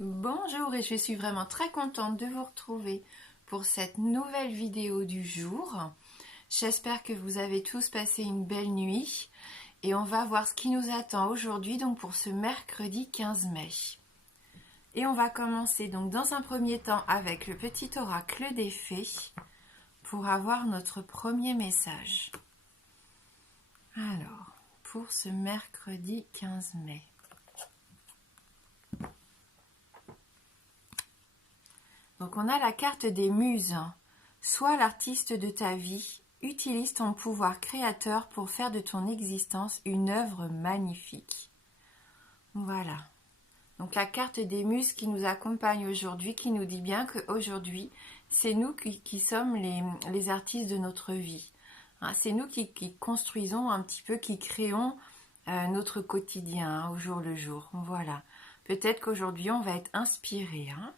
Bonjour et je suis vraiment très contente de vous retrouver pour cette nouvelle vidéo du jour. J'espère que vous avez tous passé une belle nuit et on va voir ce qui nous attend aujourd'hui donc pour ce mercredi 15 mai. Et on va commencer donc dans un premier temps avec le petit oracle des fées pour avoir notre premier message. Alors, pour ce mercredi 15 mai. Donc on a la carte des muses. Sois l'artiste de ta vie, utilise ton pouvoir créateur pour faire de ton existence une œuvre magnifique. Voilà. Donc la carte des muses qui nous accompagne aujourd'hui, qui nous dit bien qu'aujourd'hui, c'est nous qui sommes les artistes de notre vie. Hein, c'est nous qui construisons un petit peu, qui créons notre quotidien au jour le jour. Voilà. Peut-être qu'aujourd'hui, on va être inspiré. Hein.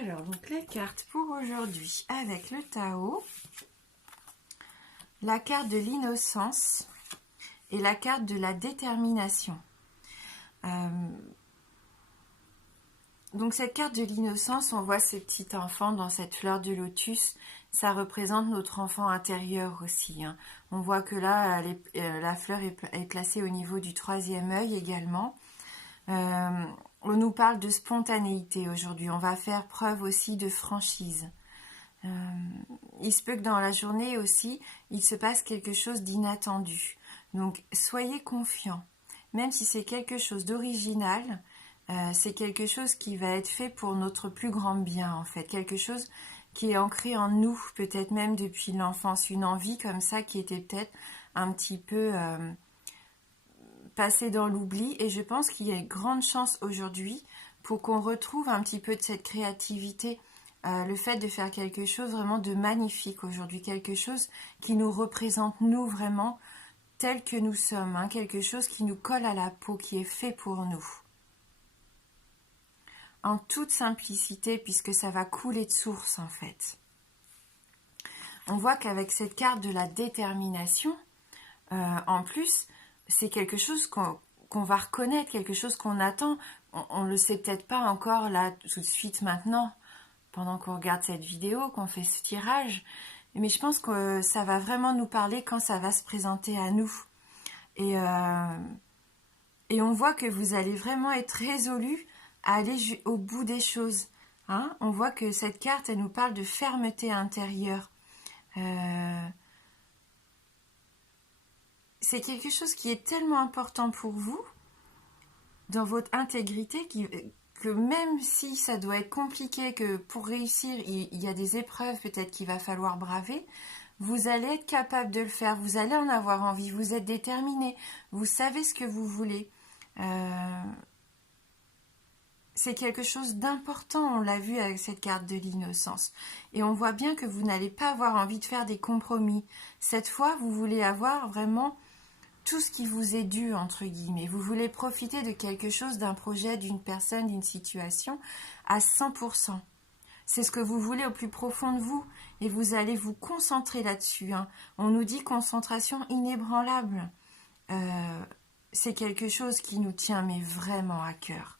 Alors, donc les cartes pour aujourd'hui avec le Tao, la carte de l'innocence et la carte de la détermination. Donc cette carte de l'innocence, on voit ces petits enfants dans cette fleur de lotus, ça représente notre enfant intérieur aussi. Hein. On voit que là, la fleur est placée au niveau du troisième œil également. On nous parle de spontanéité aujourd'hui, on va faire preuve aussi de franchise. Il se peut que dans la journée aussi, il se passe quelque chose d'inattendu. Donc soyez confiants, même si c'est quelque chose d'original, c'est quelque chose qui va être fait pour notre plus grand bien en fait, quelque chose qui est ancré en nous, peut-être même depuis l'enfance, une envie comme ça qui était peut-être un petit peu passée dans l'oubli, et je pense qu'il y a une grande chance aujourd'hui pour qu'on retrouve un petit peu de cette créativité, le fait de faire quelque chose vraiment de magnifique aujourd'hui, quelque chose qui nous représente nous vraiment tels que nous sommes, hein, quelque chose qui nous colle à la peau, qui est fait pour nous. En toute simplicité, puisque ça va couler de source en fait. On voit qu'avec cette carte de la détermination, en plus, c'est quelque chose qu'on va reconnaître, quelque chose qu'on attend. On ne le sait peut-être pas encore là tout de suite maintenant, pendant qu'on regarde cette vidéo, qu'on fait ce tirage. Mais je pense que ça va vraiment nous parler quand ça va se présenter à nous. Et on voit que vous allez vraiment être résolu à aller au bout des choses. Hein. On voit que cette carte, elle nous parle de fermeté intérieure. C'est quelque chose qui est tellement important pour vous, dans votre intégrité, que même si ça doit être compliqué, que pour réussir, il y a des épreuves peut-être qu'il va falloir braver, vous allez être capable de le faire, vous allez en avoir envie, vous êtes déterminé, vous savez ce que vous voulez. C'est quelque chose d'important, on l'a vu avec cette carte de l'innocence. Et on voit bien que vous n'allez pas avoir envie de faire des compromis. Cette fois, vous voulez avoir vraiment tout ce qui vous est dû, entre guillemets. Vous voulez profiter de quelque chose, d'un projet, d'une personne, d'une situation à 100%. C'est ce que vous voulez au plus profond de vous et vous allez vous concentrer là-dessus. Hein. On nous dit concentration inébranlable. C'est quelque chose qui nous tient mais vraiment à cœur.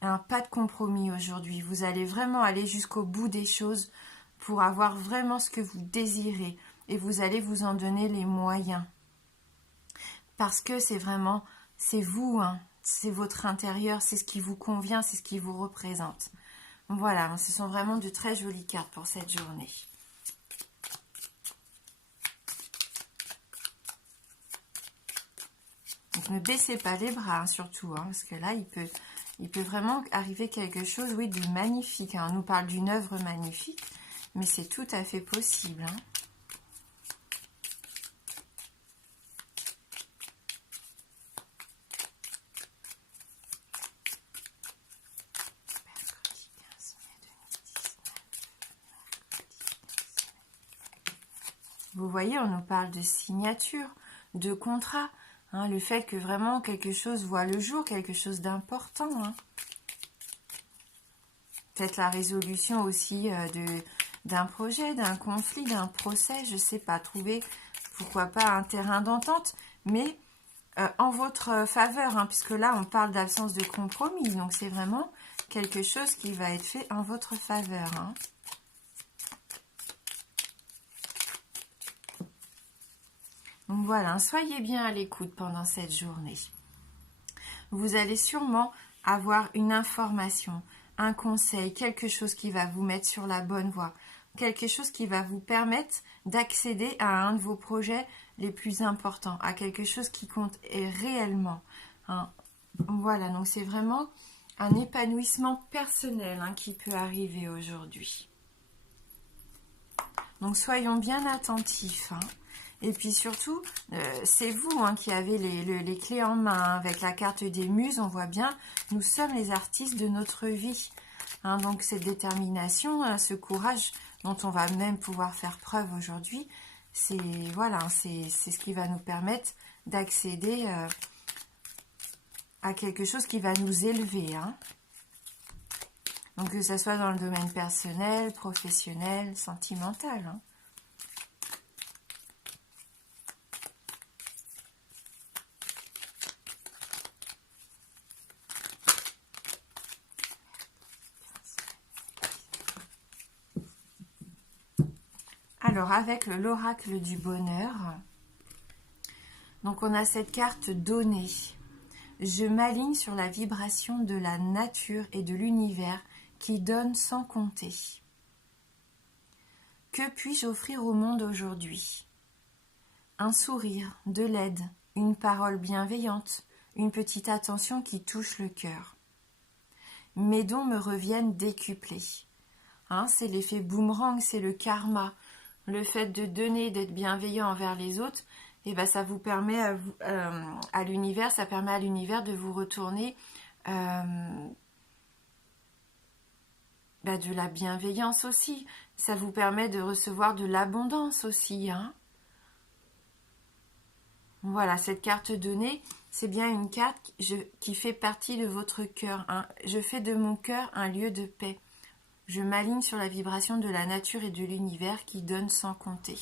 Pas de compromis aujourd'hui. Vous allez vraiment aller jusqu'au bout des choses pour avoir vraiment ce que vous désirez et vous allez vous en donner les moyens. Parce que c'est vraiment, c'est vous, hein, c'est votre intérieur, c'est ce qui vous convient, c'est ce qui vous représente. Voilà, ce sont vraiment de très jolies cartes pour cette journée. Ne baissez pas les bras, hein, surtout, hein, parce que là, il peut vraiment arriver quelque chose, oui, de magnifique. Hein. On nous parle d'une œuvre magnifique, mais c'est tout à fait possible. Hein. Vous voyez, on nous parle de signature, de contrat, hein, le fait que vraiment quelque chose voit le jour, quelque chose d'important. Hein. Peut-être la résolution aussi d'un projet, d'un conflit, d'un procès, je ne sais pas, trouver, pourquoi pas, un terrain d'entente, mais en votre faveur, hein, puisque là, on parle d'absence de compromis, donc c'est vraiment quelque chose qui va être fait en votre faveur. Hein. Donc voilà, soyez bien à l'écoute pendant cette journée. Vous allez sûrement avoir une information, un conseil, quelque chose qui va vous mettre sur la bonne voie, quelque chose qui va vous permettre d'accéder à un de vos projets les plus importants, à quelque chose qui compte réellement. Hein. Voilà, donc c'est vraiment un épanouissement personnel, hein, qui peut arriver aujourd'hui. Donc soyons bien attentifs. Hein. Et puis surtout, c'est vous, hein, qui avez les clés en main. Hein. Avec la carte des muses, on voit bien, nous sommes les artistes de notre vie. Hein, donc cette détermination, ce courage dont on va même pouvoir faire preuve aujourd'hui, c'est voilà, c'est ce qui va nous permettre d'accéder à quelque chose qui va nous élever. Hein. Donc que ce soit dans le domaine personnel, professionnel, sentimental. Hein. Alors, avec l'oracle du bonheur, donc on a cette carte donnée. Je m'aligne sur la vibration de la nature et de l'univers qui donne sans compter. Que puis-je offrir au monde aujourd'hui? Un sourire, de l'aide, une parole bienveillante, une petite attention qui touche le cœur. Mes dons me reviennent décuplés. Hein, c'est l'effet boomerang, c'est le karma. Le fait de donner, d'être bienveillant envers les autres, et ben ça vous permet à l'univers, ça permet à l'univers de vous retourner de la bienveillance aussi. Ça vous permet de recevoir de l'abondance aussi. Hein. Voilà, cette carte donnée, c'est bien une carte qui fait partie de votre cœur. Hein. Je fais de mon cœur un lieu de paix. Je m'aligne sur la vibration de la nature et de l'univers qui donne sans compter.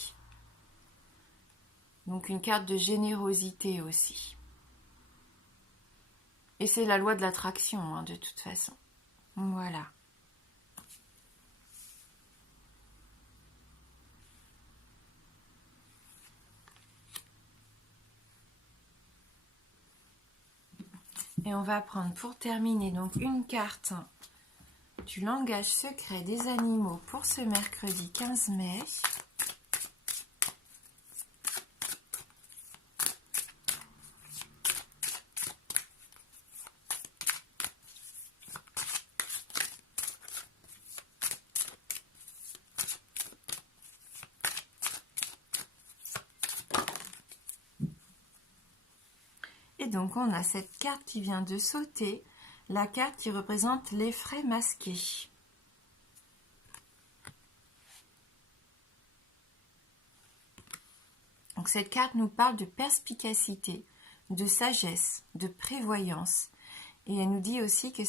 Donc une carte de générosité aussi. Et c'est la loi de l'attraction, hein, de toute façon. Voilà. Et on va prendre pour terminer donc une carte du langage secret des animaux pour ce mercredi 15 mai. Et donc on a cette carte qui vient de sauter, la carte qui représente les frais masqués. Donc cette carte nous parle de perspicacité, de sagesse, de prévoyance. Et elle nous dit aussi que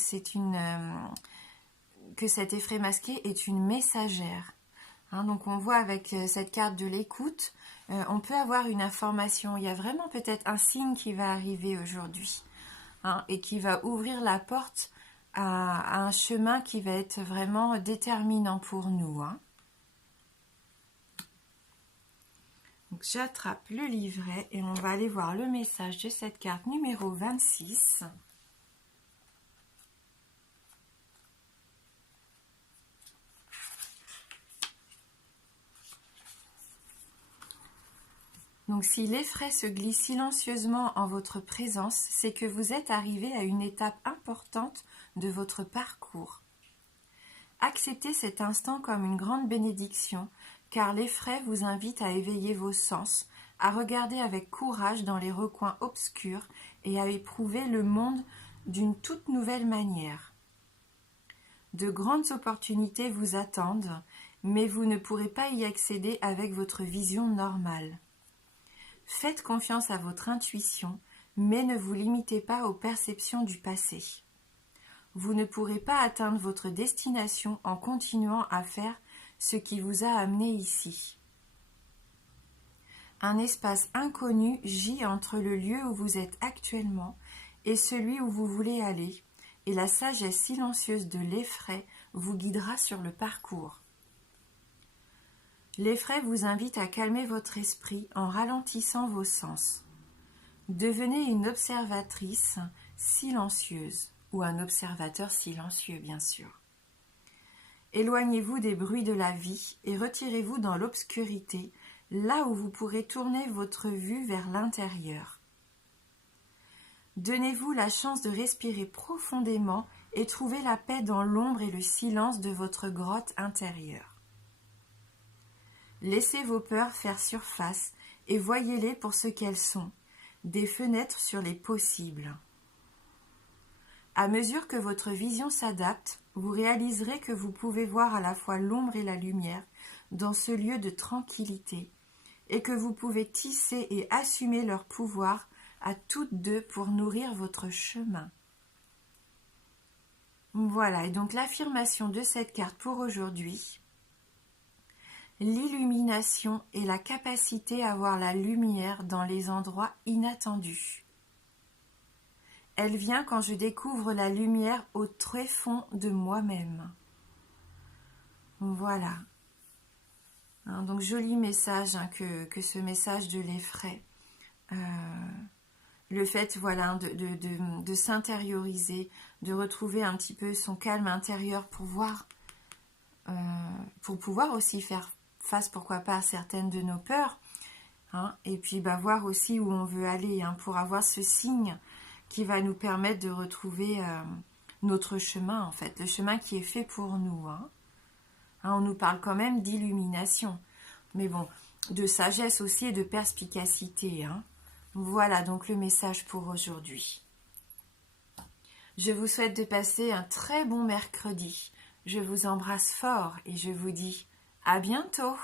que cet effet masqué est une messagère. Hein, donc on voit avec cette carte de l'écoute, on peut avoir une information. Il y a vraiment peut-être un signe qui va arriver aujourd'hui, hein, et qui va ouvrir la porte à un chemin qui va être vraiment déterminant pour nous. Hein. Donc j'attrape le livret et on va aller voir le message de cette carte numéro 26. Donc si l'effraie se glisse silencieusement en votre présence, c'est que vous êtes arrivé à une étape importante de votre parcours. Acceptez cet instant comme une grande bénédiction, car l'effraie vous invite à éveiller vos sens, à regarder avec courage dans les recoins obscurs et à éprouver le monde d'une toute nouvelle manière. De grandes opportunités vous attendent, mais vous ne pourrez pas y accéder avec votre vision normale. Faites confiance à votre intuition, mais ne vous limitez pas aux perceptions du passé. Vous ne pourrez pas atteindre votre destination en continuant à faire ce qui vous a amené ici. Un espace inconnu gît entre le lieu où vous êtes actuellement et celui où vous voulez aller, et la sagesse silencieuse de l'effraie vous guidera sur le parcours. L'effraie vous invite à calmer votre esprit en ralentissant vos sens. Devenez une observatrice silencieuse, ou un observateur silencieux, bien sûr. Éloignez-vous des bruits de la vie et retirez-vous dans l'obscurité, là où vous pourrez tourner votre vue vers l'intérieur. Donnez-vous la chance de respirer profondément et trouvez la paix dans l'ombre et le silence de votre grotte intérieure. Laissez vos peurs faire surface et voyez-les pour ce qu'elles sont, des fenêtres sur les possibles. À mesure que votre vision s'adapte, vous réaliserez que vous pouvez voir à la fois l'ombre et la lumière dans ce lieu de tranquillité, et que vous pouvez tisser et assumer leur pouvoir à toutes deux pour nourrir votre chemin. Voilà, et donc l'affirmation de cette carte pour aujourd'hui: l'illumination est la capacité à voir la lumière dans les endroits inattendus. Elle vient quand je découvre la lumière au tréfonds de moi-même. Voilà. Donc joli message que ce message de l'effraie. Le fait voilà, de s'intérioriser, de retrouver un petit peu son calme intérieur pour pouvoir aussi faire face, pourquoi pas, à certaines de nos peurs. Et puis voir aussi où on veut aller, pour avoir ce signe qui va nous permettre de retrouver notre chemin, en fait, le chemin qui est fait pour nous. On nous parle quand même d'illumination, mais bon, de sagesse aussi et de perspicacité. Voilà donc le message pour aujourd'hui. Je vous souhaite de passer un très bon mercredi. Je vous embrasse fort et je vous dis à bientôt.